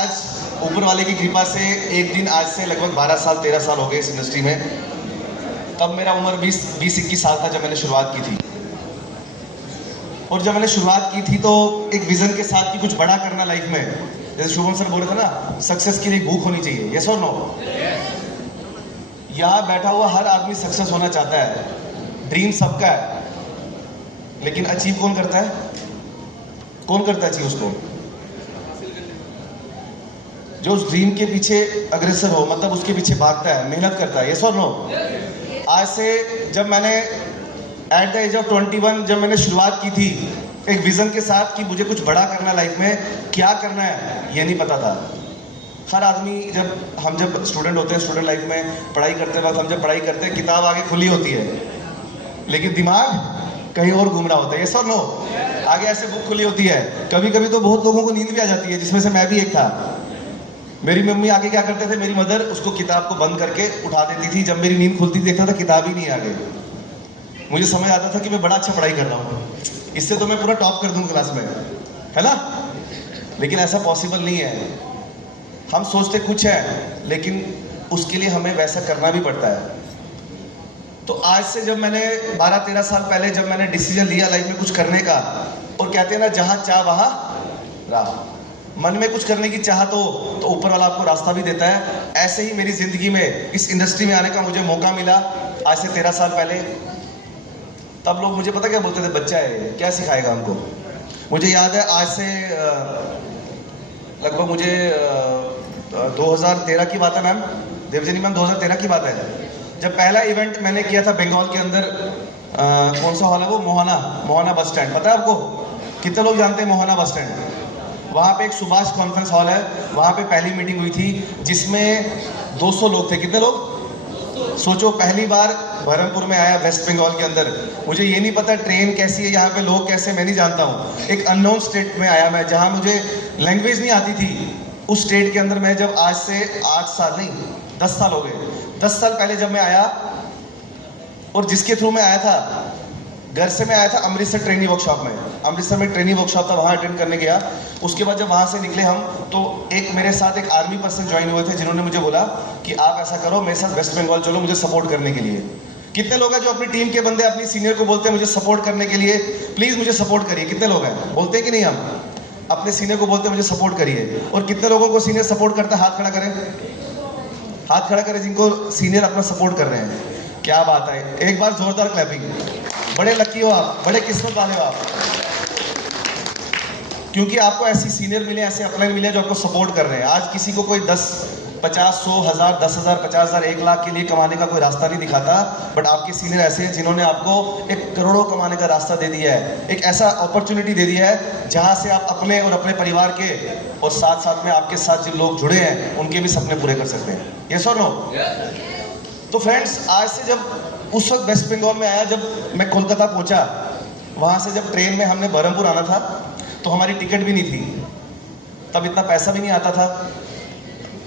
आज ऊपर वाले की कृपा से एक दिन आज से लगभग 12 साल 13 साल हो गए इस इंडस्ट्री में। तब मेरा उम्र 20-21 साल था जब मैंने शुरुआत की थी। और जब मैंने शुरुआत की थी तो एक विजन के साथ कि कुछ बड़ा करना लाइफ में। जैसे शुभम सर बोल रहे थे ना, सक्सेस के लिए भूख होनी चाहिए। यस और नो? यहाँ बैठा हुआ हर आदमी सक्सेस होना चाहता है, ड्रीम सबका है, लेकिन अचीव कौन करता है? कौन करता है अचीव? उसको जो उस ड्रीम के पीछे अग्रसर हो, मतलब उसके पीछे भागता है, मेहनत करता है। यस और नो? आज से जब मैंने एट द एज ऑफ 21 जब मैंने शुरुआत की थी एक विजन के साथ कि मुझे कुछ बड़ा करना लाइफ में, क्या करना है ये नहीं पता था। हर आदमी जब स्टूडेंट होते हैं, स्टूडेंट लाइफ में पढ़ाई करते वक्त हम जब पढ़ाई करते हैं किताब आगे खुली होती है लेकिन दिमाग कहीं और घूम रहा होता है। यस और नो? आगे ऐसे बुक खुली होती है, कभी कभी तो बहुत लोगों को नींद भी आ जाती है, जिसमें से मैं भी एक था। मेरी मम्मी आगे क्या करते थे, मेरी मदर उसको किताब को बंद करके उठा देती थी। जब मेरी नींद खुलती देखता था किताब ही नहीं है आगे। मुझे समझ आता था कि मैं बड़ा अच्छा पढ़ाई कर रहा हूँ, इससे तो मैं पूरा टॉप कर दूँ क्लास में, है ना? लेकिन ऐसा पॉसिबल नहीं है। हम सोचते कुछ है लेकिन उसके लिए हमें वैसा करना भी पड़ता है। तो आज से जब मैंने 12-13 साल पहले जब मैंने डिसीजन लिया लाइफ में कुछ करने का, और कहते हैं ना जहाँ चाह वहाँ राह, मन में कुछ करने की चाह तो ऊपर वाला आपको रास्ता भी देता है। ऐसे ही मेरी जिंदगी में इस इंडस्ट्री में आने का मुझे मौका मिला आज से 13 साल पहले। तब लोग मुझे पता क्या बोलते थे, बच्चा है क्या सिखाएगा हमको। मुझे याद है आज से लगभग मुझे 2013 की बात है मैम, देवजनी मैम, 2013 की बात है जब पहला इवेंट मैंने किया था बंगाल के अंदर। कौन सा हॉल है वो? Mohana bus stand. पता है आपको? कितने लोग जानते हैं मोहना बस स्टैंड? वहाँ पे एक सुभाष कॉन्फ्रेंस हॉल है, वहाँ पे पहली मीटिंग हुई थी जिसमें 200 लोग थे। कितने लोग? सोचो, पहली बार बहरमपुर में आया वेस्ट बंगाल के अंदर। मुझे ये नहीं पता ट्रेन कैसी है, यहाँ पे लोग कैसे, मैं नहीं जानता हूँ। एक अननोन स्टेट में आया मैं, जहाँ मुझे लैंग्वेज नहीं आती थी। उस स्टेट के अंदर मैं जब आज से 8 साल नहीं 10 साल हो गए, 10 साल पहले जब मैं आया, और जिसके थ्रू मैं आया था, घर से मैं आया था अमृतसर ट्रेनिंग वर्कशॉप में। अमृतसर में ट्रेनिंग वर्कशॉप था, वहाँ अटेंड करने गया। उसके बाद जब वहाँ से निकले हम, तो एक मेरे साथ एक आर्मी पर्सन ज्वाइन हुए थे जिन्होंने मुझे बोला कि आप ऐसा करो, मेरे साथ वेस्ट बंगाल चलो मुझे सपोर्ट करने के लिए। कितने लोग हैं जो अपनी टीम के बंदे अपनी सीनियर को बोलते हैं मुझे सपोर्ट करने के लिए, प्लीज़ मुझे सपोर्ट करिए? कितने लोग हैं? बोलते हैं कि नहीं? हम अपने सीनियर को बोलते हैं मुझे सपोर्ट करिए। और कितने लोगों को सीनियर सपोर्ट करता है? हाथ खड़ा करें, हाथ खड़ा करें जिनको सीनियर अपना सपोर्ट कर रहे हैं। क्या बात है, एक बार जोरदार क्लैपिंग। बड़े लकी हो आप, बड़े किस्मत वाले हो आप, क्योंकि आपको ऐसी सीनियर मिले, ऐसे अपलाइन मिले जो आपको सपोर्ट कर रहे हैं। आज किसी को कोई 10, 50, 100, 1000, 10,000, 50,000, 1 लाख के लिए कमाने का कोई रास्ता नहीं दिखाता, बट आपके सीनियर ऐसे हैं जिन्होंने आपको 1 करोड़ों कमाने का रास्ता दे दिया है, एक ऐसा अपॉर्चुनिटी दे दिया है जहां से आप अपने और अपने परिवार के, और साथ साथ में आपके साथ जो लोग जुड़े हैं उनके भी सपने पूरे कर सकते हैं। यस और नो? तो फ्रेंड्स, आज से जब उस वक्त वेस्ट बंगाल में आया, जब मैं कोलकाता पहुंचा, वहां से जब ट्रेन में हमने बहरमपुर आना था तो हमारी टिकट भी नहीं थी। तब इतना पैसा भी नहीं आता था,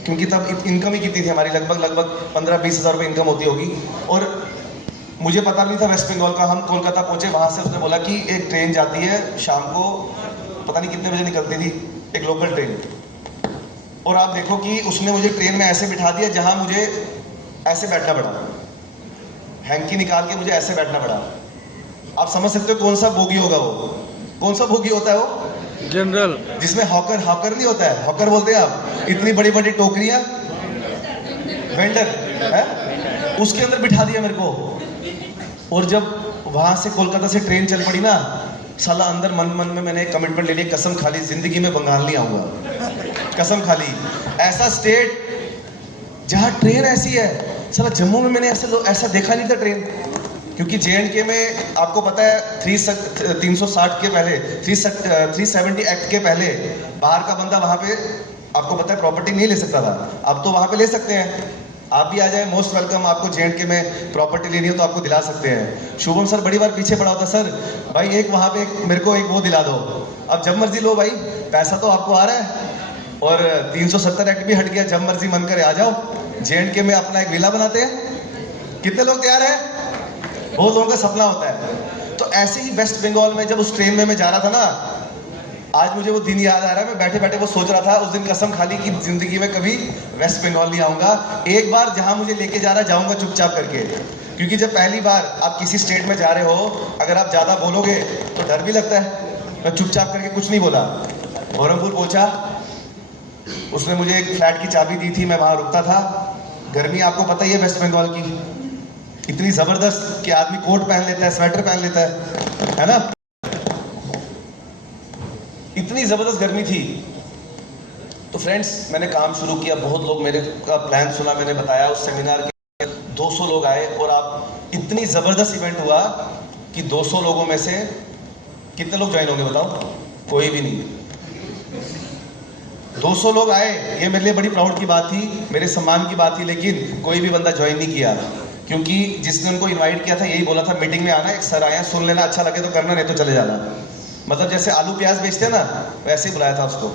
क्योंकि तब इनकम ही कितनी थी हमारी, लगभग 15-20 हज़ार रुपये इनकम होती होगी। और मुझे पता नहीं था वेस्ट बंगाल का। हम कोलकाता पहुंचे, वहाँ से उसने बोला कि एक ट्रेन जाती है शाम को, पता नहीं कितने बजे निकलती थी, एक लोकल ट्रेन। और आप देखो कि उसने मुझे ट्रेन में ऐसे बिठा दिया जहाँ मुझे ऐसे बैठना पड़ा, हैंकी निकाल के मुझे ऐसे बैठना पड़ा। आप समझ सकते हो कौन सा बोगी होगा वो? कौन सा बोगी होता है वो? जनरल, जिसमें हॉकर नहीं होता है, हॉकर बोलते हैं आप, इतनी बड़ी बड़ी टोकरियां, वेंडर है, उसके अंदर बिठा दिया मेरे को। और जब वहां से कोलकाता से ट्रेन चल पड़ी ना, साला अंदर मन में मैंने कमिटमेंट ले ली, कसम खा ली, जिंदगी में बंगाल नहीं आऊंगा, कसम खा ली। ऐसा स्टेट जहां ट्रेन ऐसी है, साला जम्मू में मैंने ऐसा देखा नहीं था ट्रेन। क्योंकि J&K में आपको पता है 360 के पहले, 370 एक्ट के पहले बाहर का बंदा वहाँ पे, आपको पता है, प्रॉपर्टी नहीं ले सकता था। अब तो वहाँ पे ले सकते हैं। आप भी आ जाए, मोस्ट वेलकम। आपको J&K में प्रॉपर्टी लेनी हो तो आपको दिला सकते हैं। शुभम सर बड़ी बार पीछे पड़ा होता, सर भाई एक वहाँ पे मेरे को एक वो दिला दो। अब जब मर्जी लो भाई, पैसा तो आपको आ रहा है, और 370 एक्ट भी हट गया, जब मर्जी मन करे आ जाओ। J&K में अपना एक विला बनाते हैं। कितने लोग तैयार हैं? बहुत लोगों का सपना होता है। तो ऐसे ही वेस्ट बंगाल में जब उस ट्रेन में मैं जा रहा था ना, आज मुझे वो दिन याद आ रहा है, मैं बैठे बैठे वो सोच रहा था उस दिन, कसम खा ली कि जिंदगी में कभी वेस्ट बंगाल नहीं आऊंगा। एक बार जहां मुझे लेके जा रहा जाऊंगा चुपचाप करके, क्योंकि जब पहली बार आप किसी स्टेट में जा रहे हो, अगर आप ज्यादा बोलोगे तो डर भी लगता है। मैं चुपचाप करके कुछ नहीं बोला, बहरमपुर पहुंचा, उसने मुझे एक फ्लैट की चाबी दी थी, मैं वहां रुकता था। गर्मी आपको पता ही है वेस्ट बंगाल की, इतनी जबरदस्त कि आदमी कोट पहन लेता है, स्वेटर पहन लेता है ना, इतनी जबरदस्त गर्मी थी। तो फ्रेंड्स, मैंने काम शुरू किया, बहुत लोग मेरे का प्लान सुना, मैंने बताया, उस सेमिनार के 200 लोग आए और आप इतनी जबरदस्त इवेंट हुआ कि 200 लोगों में से कितने लोग ज्वाइन होंगे बताओ? कोई भी नहीं। 200 लोग आए, ये मेरे लिए बड़ी प्राउड की बात थी, मेरे सम्मान की बात थी, लेकिन कोई भी बंदा ज्वाइन नहीं किया, क्योंकि जिसने उनको इनवाइट किया था यही बोला था मीटिंग में आना, एक सर आया, सुन लेना, अच्छा लगे तो करना, नहीं तो चले जाना। मतलब जैसे आलू प्याज बेचते हैं ना, वैसे ही बुलाया था उसको।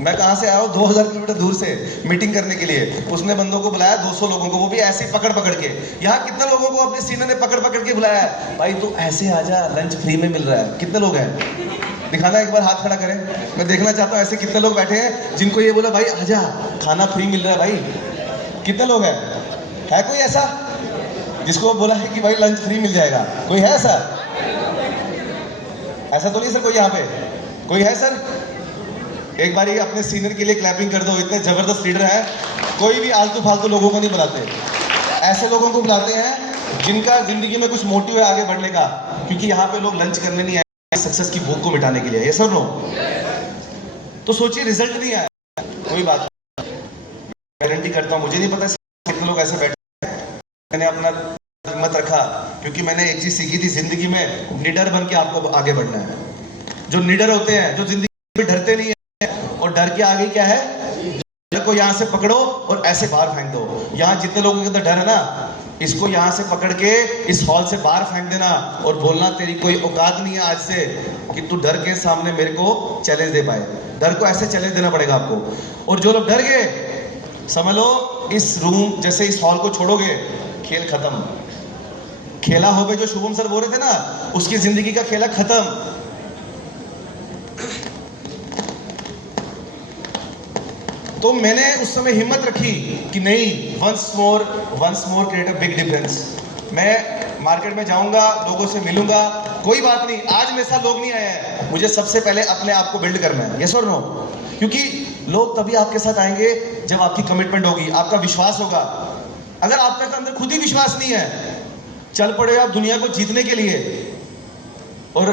मैं कहाँ से आया हूँ, 2000 किलोमीटर दूर से मीटिंग करने के लिए। उसने बंदों को बुलाया, 200 लोगों को, वो भी ऐसे पकड़ पकड़ के। यहाँ कितने लोगों को अपने सीनियर ने पकड़ पकड़ के बुलाया है, भाई तू ऐसे आ जा, लंच फ्री में मिल रहा है। कितने लोग हैं, दिखाना, एक बार हाथ खड़ा करें, मैं देखना चाहता हूँ ऐसे कितने लोग बैठे हैं जिनको ये बोला भाई आजा, खाना फ्री मिल रहा है। भाई कितने लोग हैं? है कोई ऐसा जिसको बोला है कि भाई लंच फ्री मिल जाएगा? कोई है ऐसा? ऐसा तो नहीं सर कोई यहाँ पे? कोई है सर? एक बार ये अपने सीनियर के लिए क्लैपिंग कर दो, इतने जबरदस्त लीडर है। कोई भी आलतू फालतू लोगों को नहीं बुलाते, ऐसे लोगों को बुलाते हैं जिनका जिंदगी में कुछ मोटिव है आगे बढ़ने का, क्योंकि यहाँ पे लोग लंच करने नहीं आए, सक्सेस की भूख को मिटाने के लिए। ये सर नो, तो सोचिए रिजल्ट नहीं आया, कोई बात गारंटी करता हूँ, मुझे नहीं पता कितने लोग ऐसे बैठे हैं। मैंने अपना हिम्मत रखा, क्योंकि मैंने एक चीज सीखी थी जिंदगी में, निडर बन के आपको आगे बढ़ना है। जो निडर होते हैं, जो जिंदगी में डरते नहीं है, और डर के आगे क्या है, डर को यहाँ से पकड़ो और ऐसे बाहर फेंक दो। यहाँ जितने लोगों के अंदर डर है ना, इसको यहाँ से पकड़ के इस हॉल से बाहर फेंक देना और बोलना तेरी कोई औकात नहीं है आज से कि तू डर के सामने मेरे को चैलेंज दे पाए। डर को ऐसे चैलेंज देना पड़ेगा आपको। और जो लोग डर गए, समझ लो इस रूम जैसे इस हॉल को छोड़ोगे, खेल खत्म। खेला हो गए, जो शुभम सर बोल रहे थे ना, उसकी जिंदगी का खेला खत्म। तो मैंने उस समय हिम्मत रखी कि नहीं, once more create a big difference. मैं मार्केट में जाऊंगा, लोगों से मिलूंगा, कोई बात नहीं, आज मेरे साथ लोग नहीं आए हैं, मुझे सबसे पहले अपने आप को बिल्ड करना है। यस और नो? क्योंकि लोग तभी आपके साथ आएंगे जब आपकी कमिटमेंट होगी, आपका विश्वास होगा। अगर आपके अंदर खुद ही विश्वास नहीं है, चल पड़े आप दुनिया को जीतने के लिए, और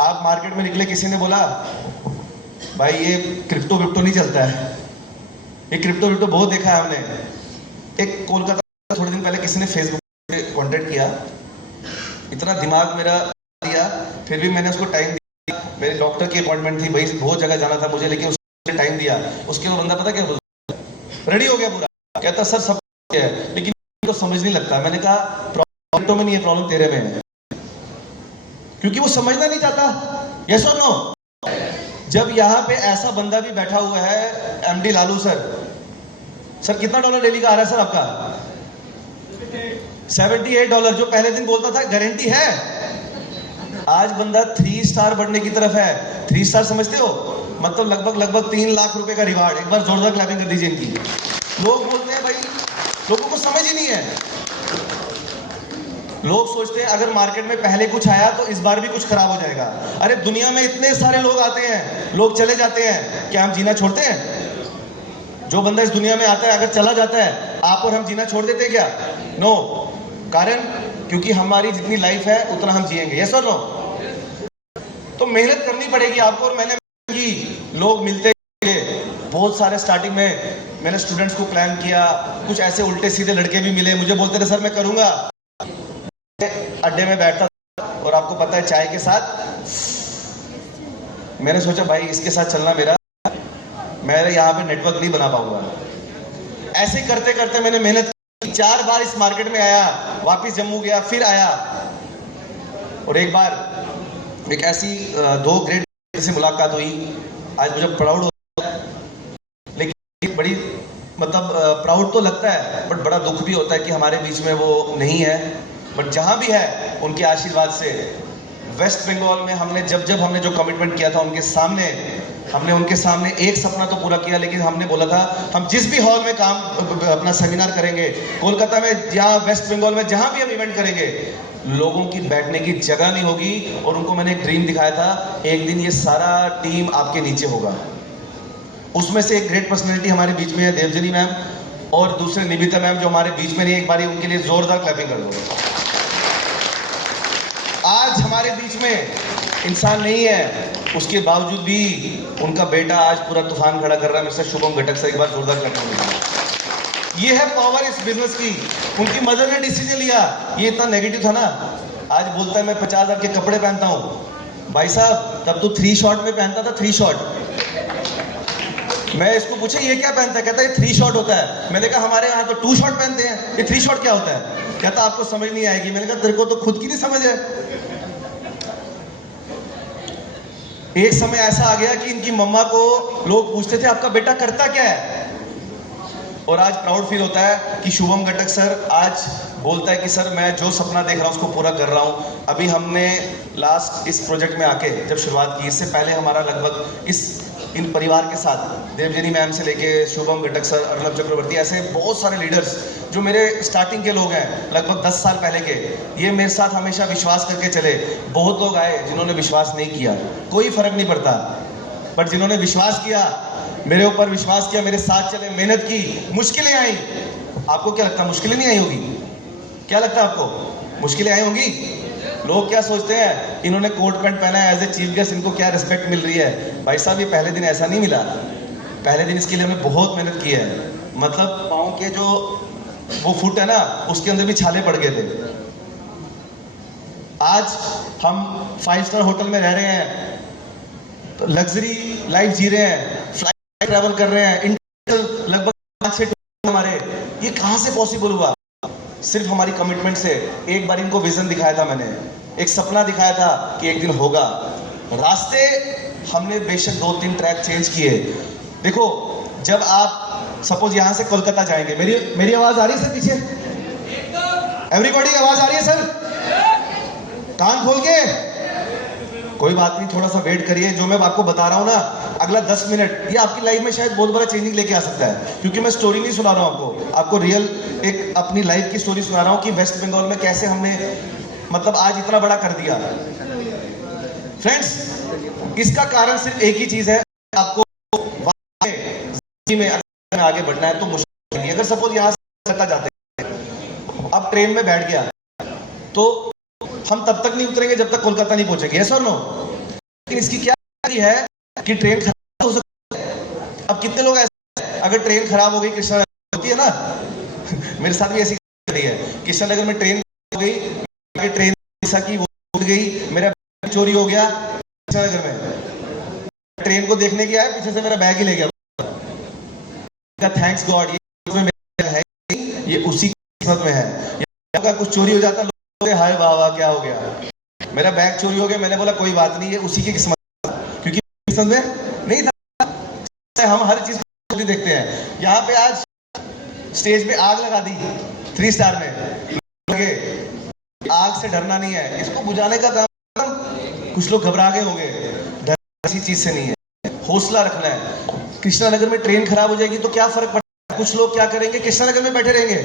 आप मार्केट में निकले, किसी ने बोला भाई ये क्रिप्टो विप्टो नहीं चलता है, ये क्रिप्टो विप्टो बहुत देखा है हमने। एक कोलकाता थोड़े दिन पहले किसी ने फेसबुक पे कांटेक्ट किया, इतना दिमाग मेरा दिया, फिर भी मैंने उसको टाइम दिया। मेरे डॉक्टर की अपॉइंटमेंट थी भाई, बहुत जगह जाना था मुझे, लेकिन उसने टाइम दिया। उसके वो बंदा पता क्या बोलता, रेडी हो गया पूरा, कहता सर सब है लेकिन तो समझ नहीं लगता। मैंने कहा प्रॉब्लम में नहीं है, प्रॉब्लम तेरे में है, क्योंकि वो समझना नहीं चाहता। यस और नो? जब यहाँ पे ऐसा बंदा भी बैठा हुआ है, एमडी लालू सर कितना डॉलर डेली का आ रहा है सर आपका? $78। जो पहले दिन बोलता था गारंटी है, आज बंदा 3 स्टार बढ़ने की तरफ है। 3 स्टार समझते हो? मतलब लगभग 3 लाख रुपए का रिवार्ड। एक बार जोरदार क्लैपिंग कर दीजिए इनकी। लोग बोलते हैं भाई, लोगों को समझ ही नहीं है। लोग सोचते हैं अगर मार्केट में पहले कुछ आया तो इस बार भी कुछ खराब हो जाएगा। अरे दुनिया में इतने सारे लोग आते हैं, लोग चले जाते हैं, क्या हम जीना छोड़ते हैं? जो बंदा इस दुनिया में आता है अगर चला जाता है, आप और हम जीना छोड़ देते हैं क्या? नो। कारण क्योंकि हमारी जितनी लाइफ है उतना हम जिएंगे। यस और नो? तो मेहनत करनी पड़ेगी आपको। और मैंने की लोग मिलते बहुत सारे, स्टार्टिंग में मैंने स्टूडेंट्स को प्लान किया, कुछ ऐसे उल्टे सीधे लड़के भी मिले, मुझे बोलते थे सर मैं करूंगा। अड्डे में बैठता था और आपको पता है चाय के साथ, मैंने सोचा भाई इसके साथ चलना मैं यहाँ पे नेटवर्क नहीं बना पाऊंगा। ऐसे करते करते मैंने मेहनत की, 4 बार इस मार्केट में आया, वापस जम्मू गया, फिर आया। और एक बार एक ऐसी 2 ग्रेट से मुलाकात हुई, आज मुझे प्राउड होता है, लेकिन बड़ी मतलब प्राउड तो लगता है बट बड़ा दुख भी होता है कि हमारे बीच में वो नहीं है। बट जहां भी है उनके आशीर्वाद से वेस्ट बंगाल में हमने जब हमने जो कमिटमेंट किया था हमने उनके सामने एक सपना तो पूरा किया, लेकिन हमने बोला था हम जिस भी हॉल में काम अपना सेमिनार करेंगे, कोलकाता में या वेस्ट बंगाल में जहां भी हम इवेंट करेंगे, लोगों की बैठने की जगह नहीं होगी। और उनको मैंने एक ड्रीम दिखाया था, एक दिन ये सारा टीम आपके नीचे होगा। उसमें से एक ग्रेट पर्सनैलिटी हमारे बीच में है, देवजनी मैम, और दूसरे निबिता मैम जो हमारे बीच में नहीं। एक बारी उनके लिए जोरदार क्लैपिंग कर दो। आज हमारे बीच में इंसान नहीं है, उसके बावजूद भी उनका बेटा आज पूरा तूफान खड़ा कर रहा है। मिस्टर शुभम घटक सर, एक बार जोरदार क्लैपिंग। ये है पावर इस बिजनेस की। उनकी मदर ने डिसीजन लिया, ये इतना नेगेटिव था ना, आज बोलता है मैं 50,000 के कपड़े पहनता हूं। भाई साहब, तब तो 3 शॉट में पहनता था, 3 शॉट। मैं इसको पूछा ये क्या पहनता है, कहता है 3 शॉट होता है। मैंने कहा हमारे यहाँ तो 2 शॉट पहनते हैं, ये 3 शॉट क्या होता है? कहता आपको समझ नहीं आएगी। मैंने कहा तेरे को तो खुद की नहीं समझ है। एक समय ऐसा आ गया कि इनकी मम्मा को लोग पूछते थे आपका बेटा करता क्या है, और आज प्राउड फील होता है कि शुभम घटक सर आज बोलता है कि सर मैं जो सपना देख रहा हूँ उसको पूरा कर रहा हूँ। अभी हमने लास्ट इस प्रोजेक्ट में आके जब शुरुआत की, इससे पहले हमारा लगभग इन परिवार के साथ देवजनी मैम से लेके शुभम घटक सर, अर्नब चक्रवर्ती, ऐसे बहुत सारे लीडर्स जो मेरे स्टार्टिंग के लोग हैं, लगभग 10 साल पहले के, ये मेरे साथ हमेशा विश्वास करके चले। बहुत लोग आए जिन्होंने विश्वास नहीं किया, कोई फर्क नहीं पड़ता, बट जिन्होंने विश्वास किया, मेरे ऊपर विश्वास किया, मेरे साथ चले, मेहनत की, मुश्किलें आई। आपको क्या लगता है मुश्किलें नहीं आई होगी? क्या लगता है आपको मुश्किलें आई होंगी? लोग क्या सोचते हैं इन्होंने कोट पैंट पहना है एज ए चीफ गेस्ट, इनको क्या रिस्पेक्ट मिल रही है? भाई साहब, ये पहले दिन ऐसा नहीं मिला। पहले दिन इसके लिए हमने बहुत मेहनत की है। मतलब पाँव के जो वो फुट है ना, उसके अंदर भी छाले पड़ गए थे। आज हम 5 स्टार होटल में रह रहे हैं, तो लग्जरी लाइफ जी रहे हैं, फ्लाइट ट्रैवल कर रहे हैं, लगभग 5-6 हमारे। ये कहाँ से पॉसिबल हुआ? सिर्फ हमारी कमिटमेंट से। एक बार इनको विजन दिखाया था मैंने, एक सपना दिखाया था कि एक दिन होगा। रास्ते हमने बेशक 2-3 ट्रैक चेंज किए। देखो, जब आप सपोज यहां से कोलकाता जाएंगे, मेरी आवाज आ रही है सर पीछे? एवरीबॉडी आवाज आ रही है सर? कान खोल के। कोई बात नहीं, थोड़ा सा वेट करिए। जो मैं आपको बता रहा हूं ना, अगला 10 मिनट ये आपकी लाइफ में शायद बहुत बड़ा चेंजिंग लेके आ सकता है। क्योंकि मैं स्टोरी नहीं सुना रहा हूं आपको रियल एक अपनी लाइफ की स्टोरी सुना रहा हूं कि वेस्ट बंगाल में कैसे हमने मतलब आज इतना बड़ा कर दिया। फ्रेंड्स, इसका कारण सिर्फ एक ही चीज है, आपको में आगे बढ़ना है तो मुश्किल नहीं। अगर सपोज यहां से जाते हैं, अब ट्रेन में बैठ गया, तो हम तब तक नहीं उतरेंगे जब तक कोलकाता नहीं पहुंचेंगे, यस और नो? लेकिन इसकी क्या है कि ट्रेन खराब हो सकती है। अब कितने लोग ऐसे, अगर ट्रेन खराब हो गई, कृष्णानगर होती है ना, मेरे साथ भी ऐसी है, कृष्णानगर में ट्रेन हो गई, ट्रेन की वो उठ गई, मेरा बैग चोरी हो गया कृष्णानगर में। ट्रेन को देखने गया है, पीछे से मेरा बैग ही ले गया। थैंक्स गॉड, ये है, ये उसी किस्मत में है। कुछ चोरी हो जाता, हाय वाह वाह क्या हो गया, मेरा बैग चोरी हो गया। मैंने बोला कोई बात नहीं, ये उसी की किस्मत, क्योंकि किस्मत में नहीं था। हम हर चीज को देखते हैं। यहाँ पे आज स्टेज पे आग लगा दी 3 स्टार में, आग से डरना नहीं है, इसको बुझाने का काम। कुछ लोग घबरा गए होंगे, डरना किसी चीज से नहीं है, हौसला रखना है। कृष्णानगर में ट्रेन खराब हो जाएगी तो क्या फर्क पड़ता है? कुछ लोग क्या करेंगे, कृष्णानगर में बैठे रहेंगे?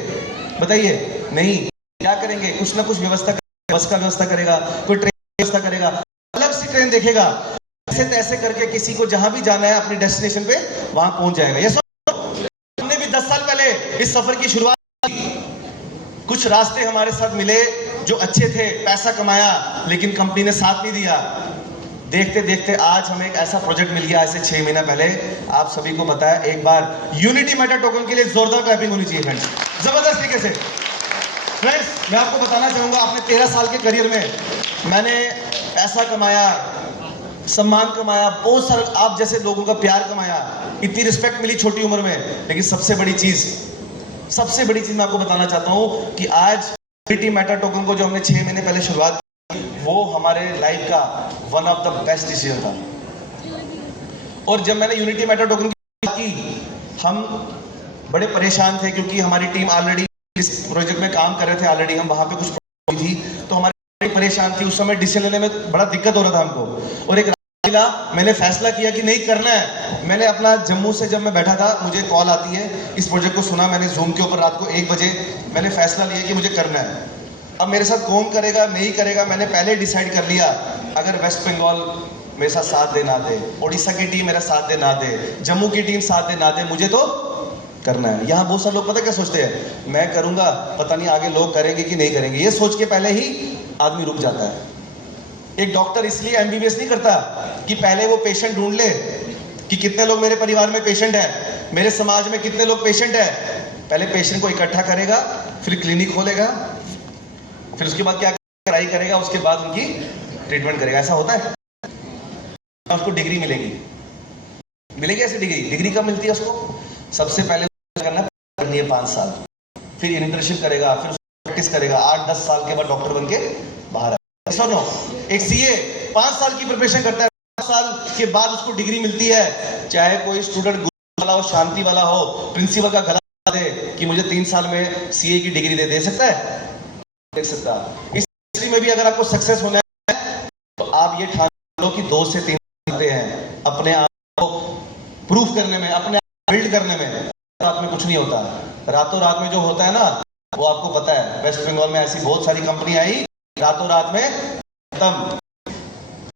बताइए, नहीं, क्या करेंगे? कुछ ना कुछ व्यवस्था, बस का व्यवस्था करेगा, कोई ट्रेन व्यवस्था करेगा, अलग से ट्रेन देखेगा, ऐसे तैसे करके किसी को जहां भी जाना है अपनी डेस्टिनेशन पे वहां पहुंच जाएगा। ये हमने भी 10 साल पहले इस सफर की शुरुआत की। कुछ रास्ते हमारे साथ मिले जो अच्छे थे, पैसा कमाया, लेकिन कंपनी ने साथ नहीं दिया। देखते देखते आज हमें एक ऐसा प्रोजेक्ट मिल गया, ऐसे 6 महीना पहले। आप सभी को बताया, एक बार यूनिटी मेटा टोकन के लिए जोरदार क्लैपिंग होनी चाहिए फ्रेंड्स, जबरदस्त तरीके से। फ्रेंड्स, मैं आपको बताना चाहूंगा, अपने 13 साल के करियर में मैंने पैसा कमाया, सम्मान कमाया, बहुत सारे आप जैसे लोगों का प्यार कमाया, इतनी रिस्पेक्ट मिली छोटी उम्र में। लेकिन सबसे बड़ी चीज मैं आपको बताना चाहता हूं कि आज यूनिटी मेटा टोकन को जो हमने 6 महीने पहले शुरुआत की, वो हमारे लाइफ का one of the best decision था। और जब मैंने यूनिटी मेटा टोकन की, हम बड़े परेशान थे क्योंकि हमारी टीम ऑलरेडी इस प्रोजेक्ट में काम कर रहे थे, ऑलरेडी हम वहां पे कुछ थी, तो हमारी परेशान थी, उस समय डिसीजन लेने में बड़ा दिक्कत हो रहा था हमको, और एक मैंने फैसला किया कि नहीं करना है। मैंने अपना जम्मू से जब मैं बैठा था, मुझे कॉल आती है, इस प्रोजेक्ट को सुना मैंने जूम के ऊपर रात को 1 बजे, मैंने फैसला लिया कि मुझे करना है। अब मेरे साथ कौन करेगा नहीं करेगा मैंने पहले डिसाइड कर लिया। अगर वेस्ट बंगाल मेरे साथ साथ दे ना दे, उड़ीसा की टीम मेरा साथ दे ना दे, जम्मू की टीम साथ दे ना दे, मुझे तो करना है। यहाँ बहुत सारे लोग पता क्या सोचते हैं, मैं करूंगा पता नहीं आगे लोग करेंगे कि नहीं करेंगे, ये सोच के पहले ही आदमी रुक जाता है। एक डॉक्टर इसलिए एमबीबीएस नहीं करता कि पहले वो पेशेंट ढूंढ ले कि कितने लोग मेरे परिवार में पेशेंट है, मेरे समाज में कितने लोग पेशेंट है। पहले पेशेंट को इकट्ठा करेगा, फिर क्लिनिक खोलेगा, फिर उसके बाद क्या कराई करेगा, उसके बाद उनकी ट्रीटमेंट करेगा। ऐसा होता है। उसको डिग्री मिलेगी ऐसी डिग्री कब मिलती है उसको? सबसे पहले करना है 5 साल, फिर इंटर्नशिप करेगा, फिर प्रैक्टिस करेगा, 8-10 साल के बाद डॉक्टर बन के बाहर आएगा। सुनो, एक सीए 5 साल की प्रिपरेशन करता है, 5 साल के बाद उसको डिग्री मिलती है। चाहे कोई स्टूडेंट गुरु वाला हो, शांति वाला हो, प्रिंसिपल का गला दे कि मुझे 3 साल में सीए की डिग्री दे सकता है? दे सकता। इस इंडस्ट्री में भी अगर आपको सक्सेस होना है तो आप ये ठान लो कि 2 से 3 हैं अपने आप को प्रूफ करने में, अपने आप बिल्ड करने में। रात में कुछ नहीं होता, रातों रात में जो होता है ना वो आपको पता है। वेस्ट बंगाल में ऐसी बहुत सारी कंपनी आई, रातों रात में खत्म।